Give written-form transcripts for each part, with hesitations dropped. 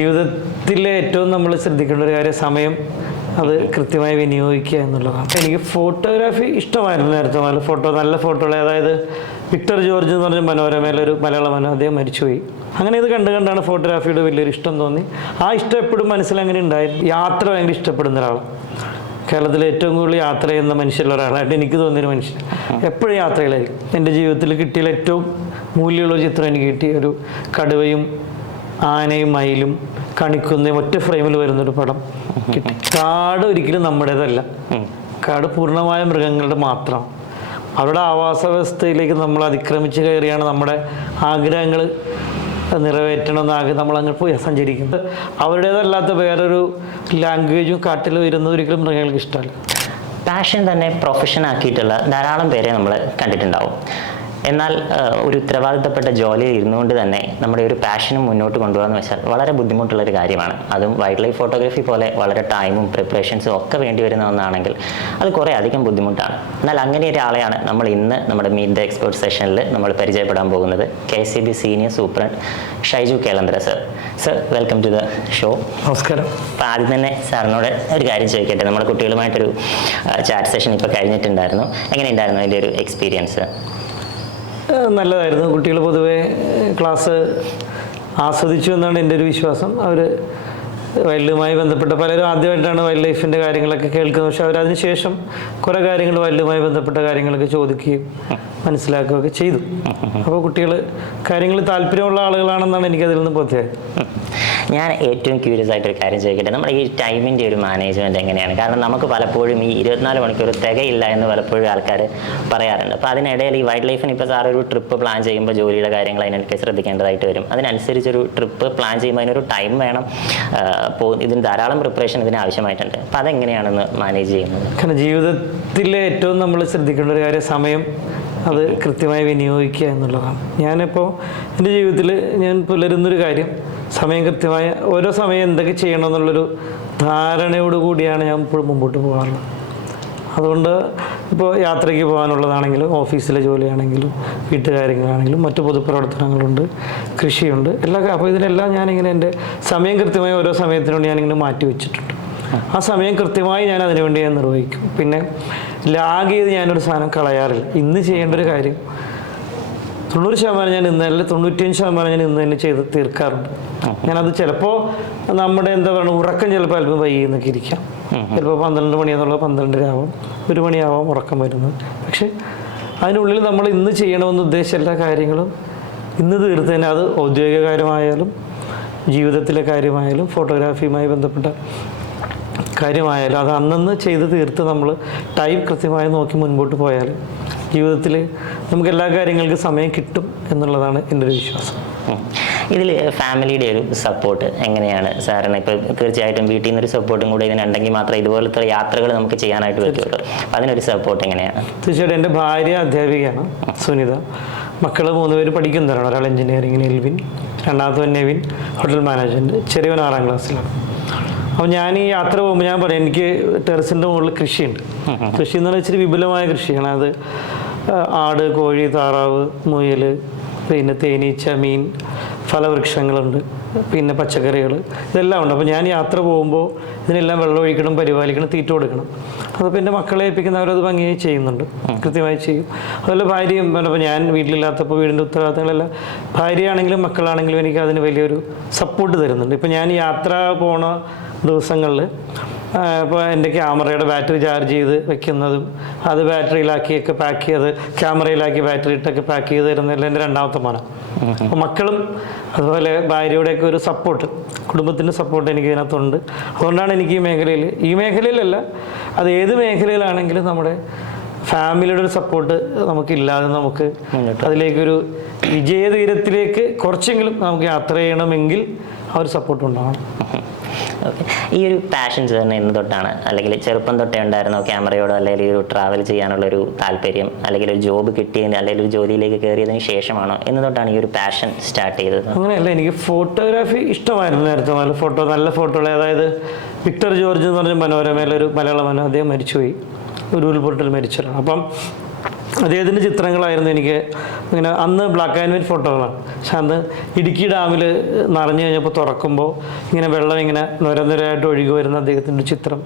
ജീവിതത്തിലെ ഏറ്റവും നമ്മൾ ശ്രദ്ധിക്കേണ്ട ഒരു കാര്യം സമയം അത് കൃത്യമായി വിനിയോഗിക്കുക എന്നുള്ളതാണ്. എനിക്ക് ഫോട്ടോഗ്രാഫി ഇഷ്ടമായിരുന്നു നേരത്തെ മുതൽ. നല്ല ഫോട്ടോകൾ, അതായത് വിക്ടർ ജോർജ് എന്ന് പറഞ്ഞ മനോരമയിലൊരു മലയാള അദ്ദേഹം മരിച്ചുപോയി. അങ്ങനെ ഇത് കണ്ടാണ് ഫോട്ടോഗ്രാഫിയുടെ വലിയൊരു ഇഷ്ടം തോന്നി. ആ ഇഷ്ടം എപ്പോഴും മനസ്സിൽ അങ്ങനെ ഉണ്ടായിരുന്നു. യാത്ര ഭയങ്കര ഇഷ്ടപ്പെടുന്ന ഒരാളാണ്. കേരളത്തിൽ ഏറ്റവും കൂടുതൽ യാത്ര ചെയ്യുന്ന മനുഷ്യരുള്ള ഒരാളായിട്ട് എനിക്ക് തോന്നിയൊരു മനുഷ്യൻ. എപ്പോഴും യാത്രയിലായിരിക്കും. എൻ്റെ ജീവിതത്തിൽ കിട്ടിയ ഏറ്റവും മൂല്യമുള്ള ചിത്രം എനിക്ക് കിട്ടി ഒരു കടുവയും ആനയും മയിലും കണിക്കുന്നയും ഒറ്റ ഫ്രെയിമിൽ വരുന്നൊരു പടം കിട്ടി. കാട് ഒരിക്കലും നമ്മുടേതല്ല. കാട് പൂർണ്ണമായ മൃഗങ്ങളുടെ മാത്രം. അവരുടെ ആവാസ വ്യവസ്ഥയിലേക്ക് നമ്മൾ അതിക്രമിച്ച് കയറിയാണ് നമ്മുടെ ആഗ്രഹങ്ങൾ നിറവേറ്റണമെന്നാകെ നമ്മളങ്ങനെ പോയി സഞ്ചരിക്കുന്നത്. അവരുടേതല്ലാത്ത വേറൊരു ലാംഗ്വേജും കാട്ടിൽ വരുന്നത് ഒരിക്കലും മൃഗങ്ങൾക്ക് ഇഷ്ടമല്ല. പാഷൻ തന്നെ പ്രൊഫഷൻ ആക്കിയിട്ടുള്ള ധാരാളം പേരെ നമ്മൾ കണ്ടിട്ടുണ്ടാവും. എന്നാൽ ഒരു ഉത്തരവാദിത്തപ്പെട്ട ജോലിയിൽ ഇരുന്നുകൊണ്ട് തന്നെ നമ്മുടെ ഒരു പാഷനും മുന്നോട്ട് കൊണ്ടുപോകാന്ന് വെച്ചാൽ വളരെ ബുദ്ധിമുട്ടുള്ളൊരു കാര്യമാണ്. അതും വൈൽഡ് ലൈഫ് ഫോട്ടോഗ്രാഫി പോലെ വളരെ ടൈമും പ്രിപ്പറേഷൻസും ഒക്കെ വേണ്ടി വരുന്ന ഒന്നാണെങ്കിൽ അത് കുറേ അധികം ബുദ്ധിമുട്ടാണ്. എന്നാൽ അങ്ങനെ ഒരാളെയാണ് നമ്മൾ ഇന്ന് നമ്മുടെ മീറ്റ് ദ എക്സ്പേർട്ട് സെഷനിൽ നമ്മൾ പരിചയപ്പെടാൻ പോകുന്നത്. KCB senior superintendent Shaiju Kelandra sir. Sir, welcome to the show. നമസ്കാരം. അപ്പോൾ ആദ്യം തന്നെ സാറിനോട് ഒരു കാര്യം ചോദിക്കട്ടെ. നമ്മുടെ കുട്ടികളുമായിട്ടൊരു ചാറ്റ് സെഷൻ ഇപ്പോൾ കഴിഞ്ഞിട്ടുണ്ടായിരുന്നു. എങ്ങനെയുണ്ടായിരുന്നു അതിൻ്റെ ഒരു എക്സ്പീരിയൻസ്? നല്ലതായിരുന്നു. കുട്ടികൾ പൊതുവെ ക്ലാസ് ആസ്വദിച്ചു എന്നാണ് എൻ്റെ ഒരു വിശ്വാസം. അവർ വൈൽഡുമായി ബന്ധപ്പെട്ട പലരും ആദ്യമായിട്ടാണ് വൈൽഡ് ലൈഫിൻ്റെ കാര്യങ്ങളൊക്കെ കേൾക്കുന്നത്. പക്ഷെ അവരതിന് ശേഷം കുറേ കാര്യങ്ങൾ വൈൽഡുമായി ബന്ധപ്പെട്ട കാര്യങ്ങളൊക്കെ ചോദിക്കുകയും മനസ്സിലാക്കുകയൊക്കെ ചെയ്തു. അപ്പോൾ കുട്ടികൾ കാര്യങ്ങളിൽ താല്പര്യമുള്ള ആളുകളാണെന്നാണ് എനിക്കതിൽ നിന്ന് ബോധ്യമായത്. ഞാൻ ഏറ്റവും ക്യൂരിയസ് ആയിട്ടൊരു കാര്യം ചോദിക്കട്ടെ. നമ്മുടെ ഈ ടൈമിൻ്റെ ഒരു മാനേജ്മെൻറ്റ് എങ്ങനെയാണ്? കാരണം നമുക്ക് പലപ്പോഴും ഈ 24 മണിക്കൂർ തികയില്ല എന്ന് പലപ്പോഴും ആൾക്കാർ പറയാറുണ്ട്. അപ്പോൾ അതിനിടയിൽ ഈ വൈൽഡ് ലൈഫിന് ഇപ്പോൾ സാർ ഒരു ട്രിപ്പ് പ്ലാൻ ചെയ്യുമ്പോൾ ജോലിയുടെ കാര്യങ്ങൾ അതിനൊക്കെ ശ്രദ്ധിക്കേണ്ടതായിട്ട് വരും. അതിനനുസരിച്ചൊരു ട്രിപ്പ് പ്ലാൻ ചെയ്യുമ്പോൾ അതിനൊരു ടൈം വേണം. ഇതിന് ധാരാളം പ്രിപ്പറേഷൻ ഇതിന് ആവശ്യമായിട്ടുണ്ട്. അപ്പോൾ അതെങ്ങനെയാണെന്ന് മാനേജ് ചെയ്യുന്നത്? കാരണം ജീവിതത്തിലെ ഏറ്റവും നമ്മൾ ശ്രദ്ധിക്കേണ്ട ഒരു കാര്യം സമയം അത് കൃത്യമായി വിനിയോഗിക്കുക എന്നുള്ളതാണ്. ഞാനിപ്പോൾ എൻ്റെ ജീവിതത്തിൽ ഞാൻ പുലരുന്നൊരു കാര്യം സമയം കൃത്യമായ ഓരോ സമയം എന്തൊക്കെ ചെയ്യണമെന്നുള്ളൊരു ധാരണയോട് കൂടിയാണ് ഞാൻ ഇപ്പോഴും മുമ്പോട്ട് പോകാറുള്ളത്. അതുകൊണ്ട് ഇപ്പോൾ യാത്രയ്ക്ക് പോകാനുള്ളതാണെങ്കിലും ഓഫീസിലെ ജോലിയാണെങ്കിലും വീട്ടുകാര്യങ്ങളാണെങ്കിലും മറ്റു പൊതുപ്രവർത്തനങ്ങളുണ്ട്, കൃഷിയുണ്ട്, അപ്പോൾ ഇതിനെല്ലാം ഞാനിങ്ങനെ എൻ്റെ സമയം കൃത്യമായി ഓരോ സമയത്തിനുവേണ്ടി ഞാനിങ്ങനെ മാറ്റി വെച്ചിട്ടുണ്ട്. ആ സമയം കൃത്യമായി ഞാൻ അതിനുവേണ്ടി ഞാൻ നിർവഹിക്കും. പിന്നെ ലാഗ് ചെയ്ത് ഞാനൊരു സാധനം കളയാറില്ല. ഇന്ന് ചെയ്യേണ്ട ഒരു കാര്യം 90% ഞാൻ ഇന്ന്, അല്ലെങ്കിൽ 95% ഞാൻ ഇന്ന് തന്നെ ചെയ്ത് തീർക്കാറുണ്ട്. ഞാനത് ചിലപ്പോൾ നമ്മുടെ എന്താ പറയുക ഉറക്കം ചിലപ്പോൾ അല്പം വൈകിയെന്നൊക്കെ ഇരിക്കാം. ചിലപ്പോൾ 12 മണി എന്നുള്ളത് 12 ആവാം, 1 മണിയാവാം ഉറക്കം വരുന്നത്. പക്ഷെ അതിനുള്ളിൽ നമ്മൾ ഇന്ന് ചെയ്യണമെന്ന് ഉദ്ദേശിച്ച എല്ലാ കാര്യങ്ങളും ഇന്ന് തീർത്ത് തന്നെ, അത് ഔദ്യോഗിക കാര്യമായാലും ജീവിതത്തിലെ കാര്യമായാലും ഫോട്ടോഗ്രാഫിയുമായി ബന്ധപ്പെട്ട കാര്യമായാലും അത് അന്നന്ന് ചെയ്ത് തീർത്ത് നമ്മൾ ടൈം കൃത്യമായി നോക്കി മുൻപോട്ട് പോയാൽ ജീവിതത്തിൽ നമുക്ക് എല്ലാ കാര്യങ്ങൾക്കും സമയം കിട്ടും എന്നുള്ളതാണ് എൻ്റെ ഒരു വിശ്വാസം. ഇതിൽ ഫാമിലിയുടെ ഒരു സപ്പോർട്ട് എങ്ങനെയാണ് സാറിന്? ഇപ്പോൾ തീർച്ചയായിട്ടും വീട്ടിൽ നിന്നൊരു സപ്പോർട്ടും കൂടെ ഇതിനുണ്ടെങ്കിൽ മാത്രമേ ഇതുപോലത്തെ യാത്രകൾ നമുക്ക് ചെയ്യാനായിട്ട് പറ്റുള്ളൂ. അപ്പോൾ അതിനൊരു സപ്പോർട്ട് എങ്ങനെയാണ്? തീർച്ചയായിട്ടും എൻ്റെ ഭാര്യ അധ്യാപികയാണ് സുനിത. മക്കൾ 3 പേര് പഠിക്കുന്നവരാണ്. ഒരാൾ എഞ്ചിനീയറിങ്ങിന് എൽവിൻ, രണ്ടാമത്തെ നെവിൻ ഹോട്ടൽ മാനേജ്മെൻറ്റ്, ചെറിയവൻ 6ാം ക്ലാസ്സിലാണ്. അപ്പോൾ ഞാൻ ഈ യാത്ര പോകുമ്പോൾ ഞാൻ പറയാം, എനിക്ക് ടെറസിൻ്റെ മുകളിൽ കൃഷിയുണ്ട്. കൃഷി എന്ന് പറഞ്ഞാൽ ഇച്ചിരി വിപുലമായ കൃഷിയാണ്. അത് ആട്, കോഴി, താറാവ്, മുയൽ, പിന്നെ തേനീച്ച, മീൻ, ഫലവൃക്ഷങ്ങളുണ്ട്, പിന്നെ പച്ചക്കറികൾ, ഇതെല്ലാം ഉണ്ട്. അപ്പോൾ ഞാൻ യാത്ര പോകുമ്പോൾ ഇതിനെല്ലാം വെള്ളം ഒഴിക്കണം, പരിപാലിക്കണം, തീറ്റ കൊടുക്കണം. അതപ്പോൾ എൻ്റെ മക്കളെ ഏൽപ്പിക്കുന്നവരത് ഭംഗിയായി ചെയ്യുന്നുണ്ട്, കൃത്യമായി ചെയ്യും. അതുപോലെ ഭാര്യയും, അപ്പോൾ ഞാൻ വീട്ടിലില്ലാത്തപ്പോൾ വീടിൻ്റെ ഉത്തരവാദിത്തങ്ങളെല്ലാം ഭാര്യയാണെങ്കിലും മക്കളാണെങ്കിലും എനിക്ക് അതിന് വലിയൊരു സപ്പോർട്ട് തരുന്നുണ്ട്. ഇപ്പോൾ ഞാൻ യാത്ര പോണ ദിവസങ്ങളിൽ ഇപ്പോൾ എൻ്റെ ക്യാമറയുടെ ബാറ്ററി ചാർജ് ചെയ്ത് വെക്കുന്നതും അത് ബാറ്ററിയിലാക്കിയൊക്കെ പാക്ക് ചെയ്ത് ക്യാമറയിലാക്കി ബാറ്ററി ഇട്ടൊക്കെ പാക്ക് ചെയ്ത് തരുന്നതെല്ലാം എൻ്റെ രണ്ടാമത്തെ മോനാണ്. അപ്പോൾ മക്കളും അതുപോലെ ഭാര്യയുടെയൊക്കെ ഒരു സപ്പോർട്ട്, കുടുംബത്തിൻ്റെ സപ്പോർട്ട് എനിക്ക് ഇതിനകത്തുണ്ട്. അതുകൊണ്ടാണ് എനിക്ക് ഈ മേഖലയിലല്ല, അത് ഏത് മേഖലയിലാണെങ്കിലും നമ്മുടെ ഫാമിലിയുടെ ഒരു സപ്പോർട്ട് നമുക്കില്ലാതെ നമുക്ക് അതിലേക്കൊരു വിജയതീരത്തിലേക്ക് കുറച്ചെങ്കിലും നമുക്ക് യാത്ര ചെയ്യണമെങ്കിൽ ആ ഒരു സപ്പോർട്ട് ഉണ്ടാവണം. ഓക്കെ, ഈ ഒരു പാഷൻ സാറിന് എന്ന് തൊട്ടാണ്, അല്ലെങ്കിൽ ചെറുപ്പം തൊട്ടേ ഉണ്ടായിരുന്നോ ക്യാമറയോടോ, അല്ലെങ്കിൽ ഒരു ട്രാവൽ ചെയ്യാനുള്ളൊരു താല്പര്യം, അല്ലെങ്കിൽ ഒരു ജോബ് കിട്ടിയതിന്, അല്ലെങ്കിൽ ഒരു ജോലിയിലേക്ക് കയറിയതിന് ശേഷമാണോ എന്ന് തൊട്ടാണ് ഈ ഒരു പാഷൻ സ്റ്റാർട്ട് ചെയ്തത്? അങ്ങനെയല്ല, എനിക്ക് ഫോട്ടോഗ്രാഫി ഇഷ്ടമായിരുന്നു നേരത്തെ മുതൽ. നല്ല ഫോട്ടോകൾ, അതായത് വിക്ടർ ജോർജ് എന്ന് പറഞ്ഞ മനോരമയിലൊരു മലയാള അദ്ദേഹം മരിച്ചുപോയി, ഒരു ഉരുൾപൊട്ടൽ മരിച്ചതാണ്. അപ്പം അദ്ദേഹത്തിൻ്റെ ചിത്രങ്ങളായിരുന്നു എനിക്ക് ഇങ്ങനെ അന്ന് ബ്ലാക്ക് ആൻഡ് വൈറ്റ് ഫോട്ടോകളാണ്. പക്ഷെ അന്ന് ഇടുക്കി ഡാമിൽ നിറഞ്ഞു കഴിഞ്ഞപ്പോൾ തുറക്കുമ്പോൾ ഇങ്ങനെ വെള്ളം ഇങ്ങനെ നിരനിരയായിട്ട് ഒഴുകി വരുന്ന അദ്ദേഹത്തിൻ്റെ ചിത്രം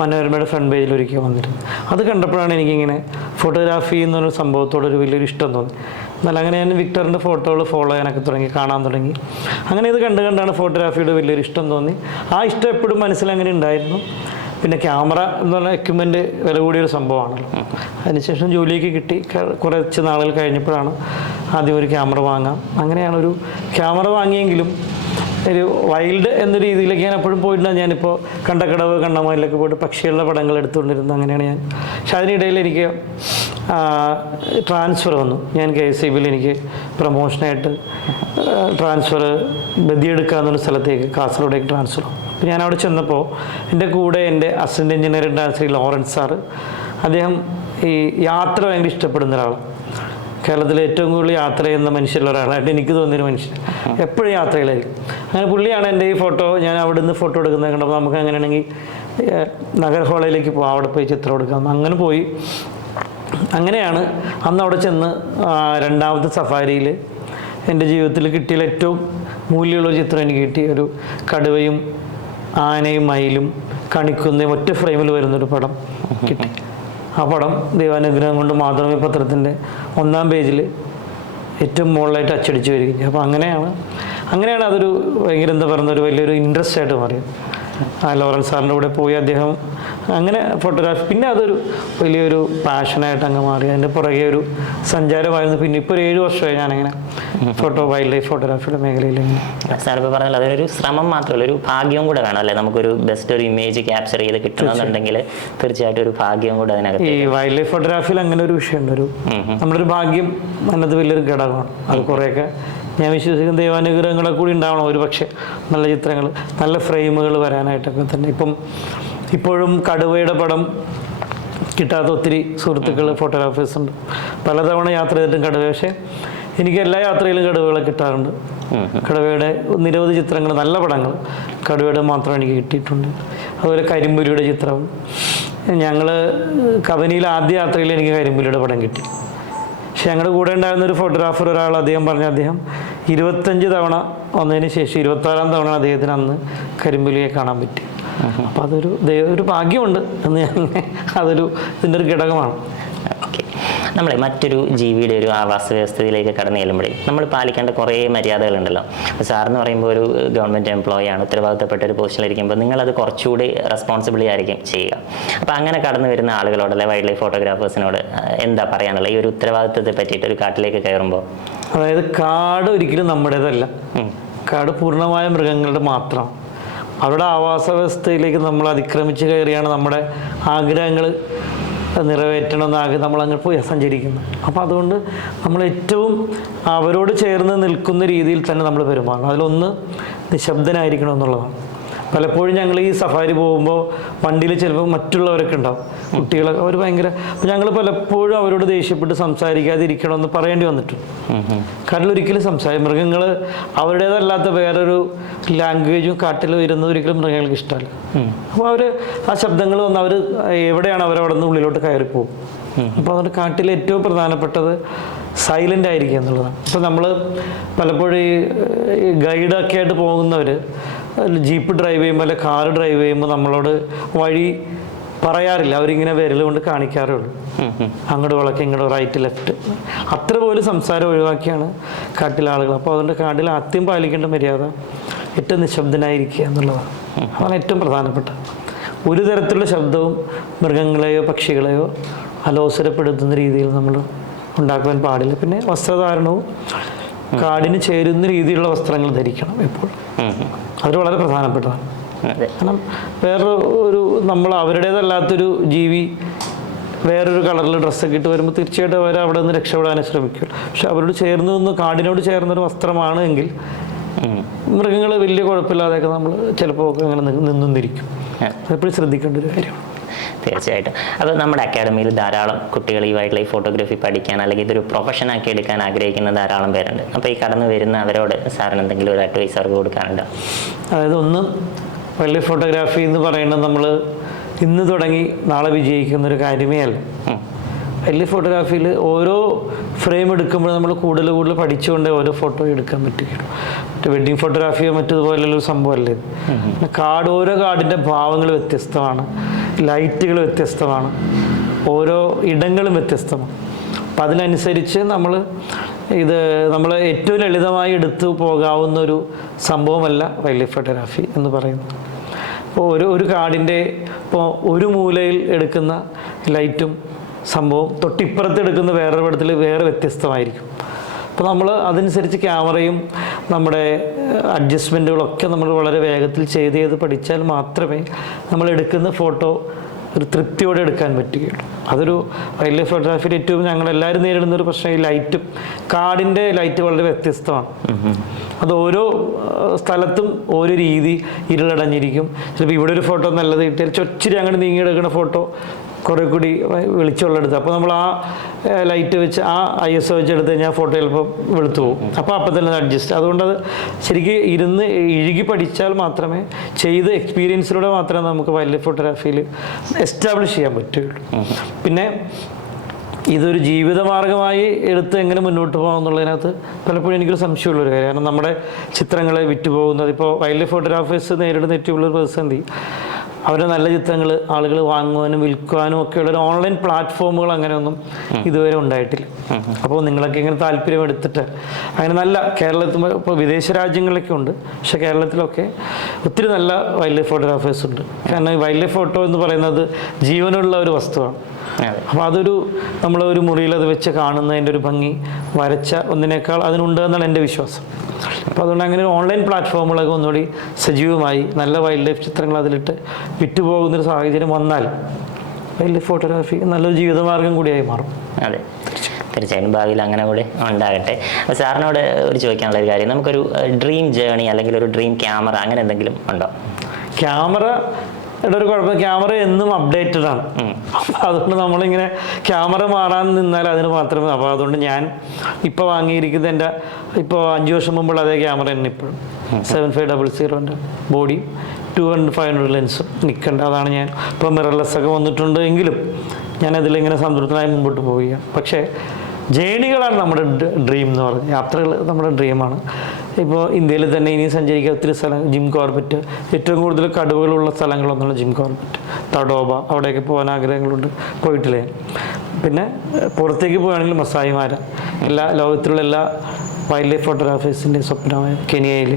മനോരമയുടെ ഫ്രണ്ട് പേജിൽ ഒരിക്കൽ വന്നിരുന്നു. അത് കണ്ടപ്പോഴാണ് എനിക്കിങ്ങനെ ഫോട്ടോഗ്രാഫി എന്നൊരു സംഭവത്തോടൊരു വലിയൊരു ഇഷ്ടം തോന്നി. എന്നാൽ അങ്ങനെ ഞാൻ വിക്ടറിൻ്റെ ഫോട്ടോകൾ ഫോളോ ചെയ്യാനൊക്കെ തുടങ്ങി, കാണാൻ തുടങ്ങി. അങ്ങനെ ഇത് കണ്ടാണ് ഫോട്ടോഗ്രാഫിയുടെ വലിയൊരു ഇഷ്ടം തോന്നി. ആ ഇഷ്ടം എപ്പോഴും മനസ്സിലങ്ങനെ ഉണ്ടായിരുന്നു. പിന്നെ ക്യാമറ എന്ന് പറഞ്ഞ എക്യുപ്മെൻറ്റ് വില കൂടിയൊരു സംഭവമാണല്ലോ. അതിനുശേഷം ജോലിയൊക്കെ കിട്ടി കുറച്ച് നാളുകൾ കഴിഞ്ഞപ്പോഴാണ് ആദ്യം ഒരു ക്യാമറ വാങ്ങാം. അങ്ങനെയാണ് ഒരു ക്യാമറ വാങ്ങിയെങ്കിലും ഒരു വൈൽഡ് എന്ന രീതിയിലേക്ക് ഞാൻ എപ്പോഴും പോയിട്ടുണ്ട്. ഞാനിപ്പോൾ കണ്ടക്കടവ് കണ്ണമാലിലൊക്കെ പോയിട്ട് പക്ഷികളുടെ പടങ്ങൾ എടുത്തുകൊണ്ടിരുന്നത് അങ്ങനെയാണ് ഞാൻ. പക്ഷെ അതിനിടയിൽ എനിക്ക് ട്രാൻസ്ഫർ വന്നു. ഞാൻ KSEBിൽ എനിക്ക് പ്രൊമോഷനായിട്ട് ട്രാൻസ്ഫർ ബദിയെടുക്കുക എന്നൊരു സ്ഥലത്തേക്ക് കാസർഗോഡേക്ക് ട്രാൻസ്ഫർ വന്നു. അപ്പോൾ ഞാൻ അവിടെ ചെന്നപ്പോൾ എൻ്റെ കൂടെ എൻ്റെ assistant engineer Shri Lawrence sir, അദ്ദേഹം ഈ യാത്ര ഭയങ്കര ഇഷ്ടപ്പെടുന്ന ഒരാളാണ്. കേരളത്തിൽ ഏറ്റവും കൂടുതൽ യാത്ര ചെയ്യുന്ന മനുഷ്യരുള്ള ഒരാളായിട്ട് എനിക്ക് തോന്നിയൊരു മനുഷ്യൻ, എപ്പോഴും യാത്രയിലായിരിക്കും. അങ്ങനെ പുള്ളിയാണ് എൻ്റെ ഈ ഫോട്ടോ, ഞാൻ അവിടെ നിന്ന് ഫോട്ടോ എടുക്കുന്നത് കണ്ടപ്പോൾ നമുക്ക് അങ്ങനെയാണെങ്കിൽ നഗർ ഹാളിലേക്ക് പോകാം, അവിടെ പോയി ചിത്രം എടുക്കാം. അങ്ങനെ പോയി. അങ്ങനെയാണ് അന്ന് അവിടെ ചെന്ന് രണ്ടാമത്തെ സഫാരിയിൽ എൻ്റെ ജീവിതത്തിൽ കിട്ടിയ ഏറ്റവും മൂല്യമുള്ളൊരു ചിത്രം എനിക്ക് കിട്ടി. ഒരു കടുവയും ആനയും മയിലും കണിക്കുന്നയും ഒറ്റ ഫ്രെയിമിൽ വരുന്നൊരു പടം കിട്ടി. ആ പടം ദൈവാനുഗ്രഹം കൊണ്ട് മാതൃഭൂമി പത്രത്തിൻ്റെ 1-ാം പേജിൽ ഏറ്റവും മുകളിലായിട്ട് അച്ചടിച്ച് വരികയും. അപ്പോൾ അങ്ങനെയാണ് അതൊരു ഭയങ്കര എന്താ പറയുന്ന ഒരു വലിയൊരു ഇൻട്രസ്റ്റ് ആയിട്ട് മാറിയത്. ലോറൻസ് സാറിൻ്റെ കൂടെ പോയി അദ്ദേഹം അങ്ങനെ ഫോട്ടോഗ്രാഫി പിന്നെ അതൊരു വലിയൊരു പാഷനായിട്ട് അങ്ങ് മാറി. അതിൻ്റെ പുറകെ ഒരു സഞ്ചാരമായിരുന്നു. പിന്നെ ഇപ്പോൾ ഒരു 7 വർഷമായി ഞാനിങ്ങനെ വൈൽഡ് ലൈഫ് ഫോട്ടോഗ്രാഫിയുടെ മേഖലയിൽ. സാർ ഇപ്പോൾ പറഞ്ഞാൽ അതൊരു ശ്രമം മാത്രമല്ല, ഒരു ഭാഗ്യവും കൂടെ വേണം അല്ലേ? നമുക്കൊരു ബെസ്റ്റ് ഒരു ഇമേജ് ക്യാപ്ചർ ചെയ്ത് കിട്ടണമെന്നുണ്ടെങ്കിൽ തീർച്ചയായിട്ടും ഒരു ഭാഗ്യവും കൂടെ അതിനകത്ത്. ഈ വൈൽഡ് ലൈഫ് ഫോട്ടോഗ്രാഫിയിൽ അങ്ങനെ ഒരു വിഷയമുണ്ട്. നമ്മുടെ ഒരു ഭാഗ്യം എന്നത് വലിയൊരു ഘടകമാണ്. അത് കുറേയൊക്കെ ഞാൻ വിശ്വസിക്കുന്ന ദൈവാനുഗ്രഹങ്ങളെ കൂടി ഉണ്ടാവണം. ഒരു പക്ഷേ നല്ല ചിത്രങ്ങൾ, നല്ല ഫ്രെയിമുകൾ വരാനായിട്ടൊക്കെ തന്നെ. ഇപ്പോഴും കടുവയുടെ പടം കിട്ടാത്ത ഒത്തിരി സുഹൃത്തുക്കൾ ഫോട്ടോഗ്രാഫേഴ്സ് ഉണ്ട്. പലതവണ യാത്ര ചെയ്തിട്ടും കടുവ, പക്ഷേ എനിക്ക് എല്ലാ യാത്രയിലും കടുവകളെ കിട്ടാറുണ്ട്. കടുവയുടെ നിരവധി ചിത്രങ്ങൾ, നല്ല പടങ്ങൾ കടുവയുടെ മാത്രം എനിക്ക് കിട്ടിയിട്ടുണ്ട്. അതുപോലെ കരിമ്പുലിയുടെ ചിത്രം, ഞങ്ങൾ കബനിയിൽ ആദ്യ യാത്രയിൽ എനിക്ക് കരിമ്പുലിയുടെ പടം കിട്ടി. പക്ഷെ ഞങ്ങളുടെ കൂടെ ഉണ്ടായിരുന്ന ഒരു ഫോട്ടോഗ്രാഫർ അദ്ദേഹം അദ്ദേഹം 25 തവണ വന്നതിന് ശേഷം 26-ാം തവണ അദ്ദേഹത്തിന് അന്ന് കരിമ്പുലിയെ കാണാൻ പറ്റി. അപ്പോൾ ഒരു ഭാഗ്യമുണ്ട് എന്ന് ഇതിൻ്റെ ഒരു ഘടകമാണ്. ഓക്കെ, നമ്മളെ മറ്റൊരു ജീവിയുടെ ഒരു ആവാസ വ്യവസ്ഥയിലേക്ക് കടന്നു ചെല്ലുമ്പോഴേ നമ്മൾ പാലിക്കേണ്ട കുറേ മര്യാദകളുണ്ടല്ലോ. അപ്പോൾ സാറെന്ന് പറയുമ്പോൾ ഒരു ഗവൺമെൻറ് എംപ്ലോയി ആണ്, ഉത്തരവാദിത്തപ്പെട്ട ഒരു പോസ്റ്റിലിരിക്കുമ്പോൾ നിങ്ങളത് കുറച്ചുകൂടി റെസ്പോൺസിബിളി ആയിരിക്കും ചെയ്യുക. അപ്പോൾ അങ്ങനെ കടന്നു വരുന്ന ആളുകളോട് അല്ലെ വൈൽഡ് ലൈഫ് ഫോട്ടോഗ്രാഫേഴ്സിനോട് എന്താ പറയാനുള്ളത് ഈ ഒരു ഉത്തരവാദിത്തത്തെ പറ്റിയിട്ട് ഒരു കാട്ടിലേക്ക് കയറുമ്പോൾ? അതായത് കാട് ഒരിക്കലും നമ്മുടേതല്ല. കാട് പൂർണ്ണമായ മൃഗങ്ങളുടെ മാത്രം. അവരുടെ ആവാസ വ്യവസ്ഥയിലേക്ക് നമ്മൾ അതിക്രമിച്ച് കയറിയാണ് നമ്മുടെ ആഗ്രഹങ്ങൾ നിറവേറ്റണമെന്നാകെ നമ്മൾ അങ്ങ് പോയി സഞ്ചരിക്കുന്നത്. അപ്പോൾ അതുകൊണ്ട് നമ്മൾ ഏറ്റവും അവരോട് ചേർന്ന് നിൽക്കുന്ന രീതിയിൽ തന്നെ നമ്മൾ പെരുമാറണം. അതിലൊന്ന് നിശബ്ദനായിരിക്കണം എന്നുള്ളതാണ്. പലപ്പോഴും ഞങ്ങൾ ഈ സഫാരി പോകുമ്പോൾ വണ്ടിയിൽ ചിലപ്പോൾ മറ്റുള്ളവരൊക്കെ ഉണ്ടാവും, കുട്ടികളൊക്കെ. അവർ ഭയങ്കര, ഞങ്ങൾ പലപ്പോഴും അവരോട് ദേഷ്യപ്പെട്ട് സംസാരിക്കാതിരിക്കണമെന്ന് പറയേണ്ടി വന്നിട്ടുണ്ട്. കാരണം ഒരിക്കലും മൃഗങ്ങൾ അവരുടേതല്ലാത്ത വേറൊരു ലാംഗ്വേജും കാട്ടിൽ വരുന്നത് ഒരിക്കലും മൃഗങ്ങൾക്ക് ഇഷ്ടമല്ല. അപ്പോൾ അവർ ആ ശബ്ദങ്ങൾ വന്ന് അവർ എവിടെയാണ് അവരവിടെ നിന്ന് ഉള്ളിലോട്ട് കയറിപ്പോകും. അപ്പോൾ അതുകൊണ്ട് കാട്ടിൽ ഏറ്റവും പ്രധാനപ്പെട്ടത് സൈലൻ്റ് ആയിരിക്കുക എന്നുള്ളതാണ്. ഇപ്പോൾ നമ്മൾ പലപ്പോഴും ഈ ഗൈഡൊക്കെ ആയിട്ട് പോകുന്നവർ ജീപ്പ് ഡ്രൈവ് ചെയ്യുമ്പോൾ അല്ലെങ്കിൽ കാറ് ഡ്രൈവ് ചെയ്യുമ്പോൾ നമ്മളോട് വഴി പറയാറില്ല. അവരിങ്ങനെ വിരൽ കൊണ്ട് കാണിക്കാറേ ഉള്ളൂ, അങ്ങോട്ട് വളയ്ക്ക്, ഇങ്ങോട്ട് റൈറ്റ് ലെഫ്റ്റ്, അത്ര പോലും സംസാരം ഒഴിവാക്കിയാണ് കാട്ടിലെ ആളുകൾ. അപ്പോൾ അതുകൊണ്ട് കാട്ടിൽ ആദ്യം പാലിക്കേണ്ട മര്യാദ ഏറ്റവും നിശബ്ദനായിരിക്കുക എന്നുള്ളതാണ്. അതാണ് ഏറ്റവും പ്രധാനപ്പെട്ട. ഒരു തരത്തിലുള്ള ശബ്ദവും മൃഗങ്ങളെയോ പക്ഷികളെയോ അലോസരപ്പെടുത്തുന്ന രീതിയിൽ നമ്മൾ ഉണ്ടാക്കുവാൻ പാടില്ല. പിന്നെ വസ്ത്രധാരണവും കാടിന് ചേരുന്ന രീതിയിലുള്ള വസ്ത്രങ്ങൾ ധരിക്കണം എപ്പോഴും. അത് വളരെ പ്രധാനപ്പെട്ടതാണ്. കാരണം നമ്മൾ അവരുടേതല്ലാത്തൊരു ജീവി വേറൊരു കളറിൽ ഡ്രസ്സൊക്കെ ഇട്ട് വരുമ്പോൾ തീർച്ചയായിട്ടും അവർ അവിടെ നിന്ന് രക്ഷപ്പെടാനേ ശ്രമിക്കും. പക്ഷെ അവരോട് ചേർന്ന് നിന്ന് കാടിനോട് ചേർന്നൊരു വസ്ത്രമാണ് എങ്കിൽ മൃഗങ്ങൾ വലിയ കുഴപ്പമില്ലാതെയൊക്കെ നമ്മൾ ചിലപ്പോൾ അങ്ങനെ നിന്നിരിക്കും. അതെപ്പോഴും ശ്രദ്ധിക്കേണ്ട ഒരു കാര്യമാണ്. തീർച്ചയായിട്ടും. അപ്പോൾ നമ്മുടെ അക്കാഡമിയിൽ ധാരാളം കുട്ടികൾ ഈ വൈൽഡ് ലൈഫ് ഫോട്ടോഗ്രാഫി പഠിക്കാൻ അല്ലെങ്കിൽ ഇതൊരു പ്രൊഫഷനാക്കി എടുക്കാൻ ആഗ്രഹിക്കുന്ന ധാരാളം പേരുണ്ട്. അപ്പോൾ ഈ കടന്നു വരുന്ന അവരോട് സാറിന് എന്തെങ്കിലും ഒരു അഡ്വൈസ് അവർക്ക് കൊടുക്കാനുണ്ടോ? അതായത് ഒന്ന്, വൈൽഡ് ലൈഫ് ഫോട്ടോഗ്രാഫി എന്ന് പറയുന്നത് നമ്മൾ ഇന്ന് തുടങ്ങി നാളെ വിജയിക്കുന്നൊരു കാര്യമേ അല്ല. വൈൽഡ് ലൈഫ് ഫോട്ടോഗ്രാഫിയിൽ ഓരോ ഫ്രെയിം എടുക്കുമ്പോൾ നമ്മൾ കൂടുതൽ കൂടുതൽ പഠിച്ചുകൊണ്ട് ഓരോ ഫോട്ടോ എടുക്കാൻ പറ്റുകയുള്ളൂ. വെഡ്ഡിങ് ഫോട്ടോഗ്രാഫിയോ മറ്റതുപോലെയുള്ള ഒരു സംഭവമല്ലേ ഇത്. ഓരോ കാർഡിൻ്റെ ഭാവങ്ങൾ വ്യത്യസ്തമാണ്, ലൈറ്റുകൾ വ്യത്യസ്തമാണ്, ഓരോ ഇടങ്ങളും വ്യത്യസ്തമാണ്. അപ്പം അതിനനുസരിച്ച് നമ്മൾ ഏറ്റവും ലളിതമായി എടുത്തു പോകാവുന്ന ഒരു സംഭവമല്ല വൈൽഡ് ലൈഫ് ഫോട്ടോഗ്രാഫി എന്ന് പറയുന്നത്. ഇപ്പോൾ ഒരു കാർഡിൻ്റെ ഇപ്പോൾ ഒരു മൂലയിൽ എടുക്കുന്ന ലൈറ്റും സംഭവം തൊട്ടിപ്പുറത്ത് എടുക്കുന്ന വേറൊരു പടത്തിൽ വേറെ വ്യത്യസ്തമായിരിക്കും. അപ്പോൾ നമ്മൾ അതനുസരിച്ച് ക്യാമറയും നമ്മുടെ അഡ്ജസ്റ്റ്മെൻറ്റുകളൊക്കെ നമ്മൾ വളരെ വേഗത്തിൽ ചെയ്ത് പഠിച്ചാൽ മാത്രമേ നമ്മൾ എടുക്കുന്ന ഫോട്ടോ ഒരു തൃപ്തിയോടെ എടുക്കാൻ പറ്റുകയുള്ളൂ. അതൊരു വൈൽഡ് ലൈഫ് ഫോട്ടോഗ്രാഫിയിൽ ഏറ്റവും ഞങ്ങളെല്ലാവരും നേരിടുന്ന ഒരു പ്രശ്നം ഈ ലൈറ്റും. കാർഡിൻ്റെ ലൈറ്റ് വളരെ വ്യത്യസ്തമാണ്. അത് ഓരോ സ്ഥലത്തും ഓരോ രീതി ഇരുളടഞ്ഞിരിക്കും. ചിലപ്പോൾ ഇവിടെ ഒരു ഫോട്ടോ നല്ലത് കിട്ടിയാൽ ചൊച്ചിരി അങ്ങനെ നീങ്ങിയെടുക്കുന്ന ഫോട്ടോ കുറേ കൂടി വെളിച്ചമുള്ളെടുത്ത്, അപ്പോൾ നമ്മൾ ആ ലൈറ്റ് വെച്ച് ആ ISO വെച്ച് എടുത്ത് കഴിഞ്ഞാൽ ഫോട്ടോ ചിലപ്പോൾ വെളുത്തു പോകും. അപ്പോൾ തന്നെ അഡ്ജസ്റ്റ്. അതുകൊണ്ടത് ശരിക്കും ഇരുന്ന് ഇഴുകി പഠിച്ചാൽ മാത്രമേ, ചെയ്ത് എക്സ്പീരിയൻസിലൂടെ മാത്രമേ നമുക്ക് വൈൽഡ് ലൈഫ് ഫോട്ടോഗ്രാഫിയിൽ എസ്റ്റാബ്ലിഷ് ചെയ്യാൻ പറ്റുകയുള്ളൂ. പിന്നെ ഇതൊരു ജീവിതമാർഗമായി എടുത്ത് എങ്ങനെ മുന്നോട്ട് പോകാം എന്നുള്ളതിനകത്ത് പലപ്പോഴും എനിക്കൊരു സംശയമുള്ളൊരു കാര്യം. കാരണം നമ്മുടെ ചിത്രങ്ങളെ വിറ്റുപോകുന്നത്, ഇപ്പോൾ വൈൽഡ് ലൈഫ് ഫോട്ടോഗ്രാഫേഴ്സ് നേരിടുന്ന ഏറ്റവും ഉള്ളൊരു പ്രതിസന്ധി, അവരുടെ നല്ല ചിത്രങ്ങൾ ആളുകൾ വാങ്ങുവാനും വിൽക്കുവാനും ഒക്കെയുള്ള ഒരു ഓൺലൈൻ പ്ലാറ്റ്ഫോമുകൾ അങ്ങനെയൊന്നും ഇതുവരെ ഉണ്ടായിട്ടില്ല. അപ്പോൾ നിങ്ങളൊക്കെ ഇങ്ങനെ താല്പര്യം എടുത്തിട്ട് അങ്ങനെ നല്ല കേരളത്തിൽ, ഇപ്പോൾ വിദേശ രാജ്യങ്ങളിലൊക്കെ ഉണ്ട്, പക്ഷേ കേരളത്തിലൊക്കെ ഒത്തിരി നല്ല വൈൽഡ് ലൈഫ് ഫോട്ടോഗ്രാഫേഴ്സ് ഉണ്ട്. കാരണം വൈൽഡ് ലൈഫ് ഫോട്ടോ എന്ന് പറയുന്നത് ജീവനുള്ള ഒരു വസ്തുവാണ്. അപ്പോൾ അതൊരു നമ്മളൊരു മുറിയിൽ അത് വെച്ച് കാണുന്നതിൻ്റെ ഒരു ഭംഗി വരച്ച ഒന്നിനേക്കാൾ അതിനുണ്ട് എന്നാണ് എൻ്റെ വിശ്വാസം. അപ്പോൾ അതുകൊണ്ട് അങ്ങനെ ഒരു ഓൺലൈൻ പ്ലാറ്റ്ഫോമുകളൊക്കെ ഒന്നുകൂടി സജീവമായി നല്ല വൈൽഡ് ലൈഫ് ചിത്രങ്ങൾ അതിലിട്ട് വിറ്റുപോകുന്നൊരു സാഹചര്യം വന്നാൽ വൈൽഡ് ലൈഫ് ഫോട്ടോഗ്രാഫി നല്ലൊരു ജീവിതമാർഗം കൂടിയായി മാറും. അതെ, തീർച്ചയായും ഭാവിയിൽ അങ്ങനെ കൂടെ ഉണ്ടാകട്ടെ. അപ്പോൾ സാറിനോട് ചോദിക്കാനുള്ള ഒരു കാര്യം, നമുക്കൊരു ഡ്രീം ജേണി അല്ലെങ്കിൽ ഒരു ഡ്രീം ക്യാമറ അങ്ങനെ എന്തെങ്കിലും ഉണ്ടോ? ഒരു കുഴപ്പം, ക്യാമറ എന്നും അപ്ഡേറ്റഡ് ആണ്. അപ്പോൾ അതുകൊണ്ട് നമ്മളിങ്ങനെ ക്യാമറ മാറാൻ നിന്നാൽ അതിന് മാത്രമേ. അപ്പോൾ അതുകൊണ്ട് ഞാൻ ഇപ്പോൾ വാങ്ങിയിരിക്കുന്നത് എൻ്റെ ഇപ്പോൾ 5 വർഷം മുമ്പുള്ള അതേ ക്യാമറ തന്നെ ഇപ്പോഴും 7500 ബോഡി 200-500 ലെൻസും നിൽക്കേണ്ട. അതാണ് ഞാൻ ഇപ്പോൾ മിറർലെസ് ഒക്കെ വന്നിട്ടുണ്ട് എങ്കിലും ഞാനതിലിങ്ങനെ സംതൃപ്തനായി മുമ്പോട്ട് പോവുകയാണ്. പക്ഷേ ജേണികളാണ് നമ്മുടെ ഡ്രീം എന്ന് പറഞ്ഞത്. യാത്രകൾ നമ്മുടെ ഡ്രീമാണ്. ഇപ്പോൾ ഇന്ത്യയിൽ തന്നെ ഇനി സഞ്ചരിക്കാൻ ഒത്തിരി സ്ഥലം, ജിം കോർബറ്റ്, ഏറ്റവും കൂടുതൽ കടുവകളുള്ള സ്ഥലങ്ങളൊന്നുള്ള ജിം കോർബറ്റ്, തഡോബ, അവിടെയൊക്കെ പോകാൻ ആഗ്രഹങ്ങളുണ്ട്, പോയിട്ടില്ലേ. പിന്നെ പുറത്തേക്ക് പോകുകയാണെങ്കിൽ മസായിമാര, ലോകത്തിലുള്ള എല്ലാ വൈൽഡ് ലൈഫ് ഫോട്ടോഗ്രാഫേഴ്സിൻ്റെ സ്വപ്നമായ കെനിയയിൽ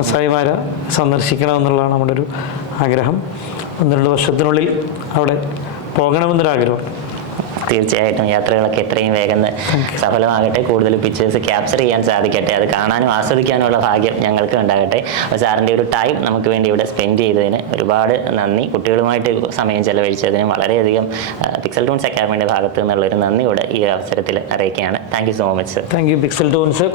മസായിമാര സന്ദർശിക്കണമെന്നുള്ളതാണ് നമ്മുടെ ഒരു ആഗ്രഹം. 1-2 വർഷത്തിനുള്ളിൽ അവിടെ പോകണമെന്നൊരാഗ്രഹമാണ്. തീർച്ചയായിട്ടും യാത്രകളൊക്കെ എത്രയും വേഗം സഫലമാകട്ടെ, കൂടുതൽ പിക്ചേഴ്സ് ക്യാപ്ചർ ചെയ്യാൻ സാധിക്കട്ടെ, അത് കാണാനും ആസ്വദിക്കാനുള്ള ഭാഗ്യം ഞങ്ങൾക്ക് ഉണ്ടാകട്ടെ. അപ്പോൾ സാറിൻ്റെ ഒരു ടൈം നമുക്ക് വേണ്ടി ഇവിടെ സ്പെൻഡ് ചെയ്തതിന് ഒരുപാട് നന്ദി. കുട്ടികളുമായിട്ട് സമയം ചെലവഴിച്ചതിന് വളരെയധികം പിക്സൽ ടൂൺസ് അക്കാദമിയുടെ ഭാഗത്തു നിന്നുള്ളൊരു നന്ദി കൂടെ ഈ അവസരത്തിൽ അറിയിക്കുകയാണ്. Thank you so much sir. Thank you Pixel ടൂൺസ്.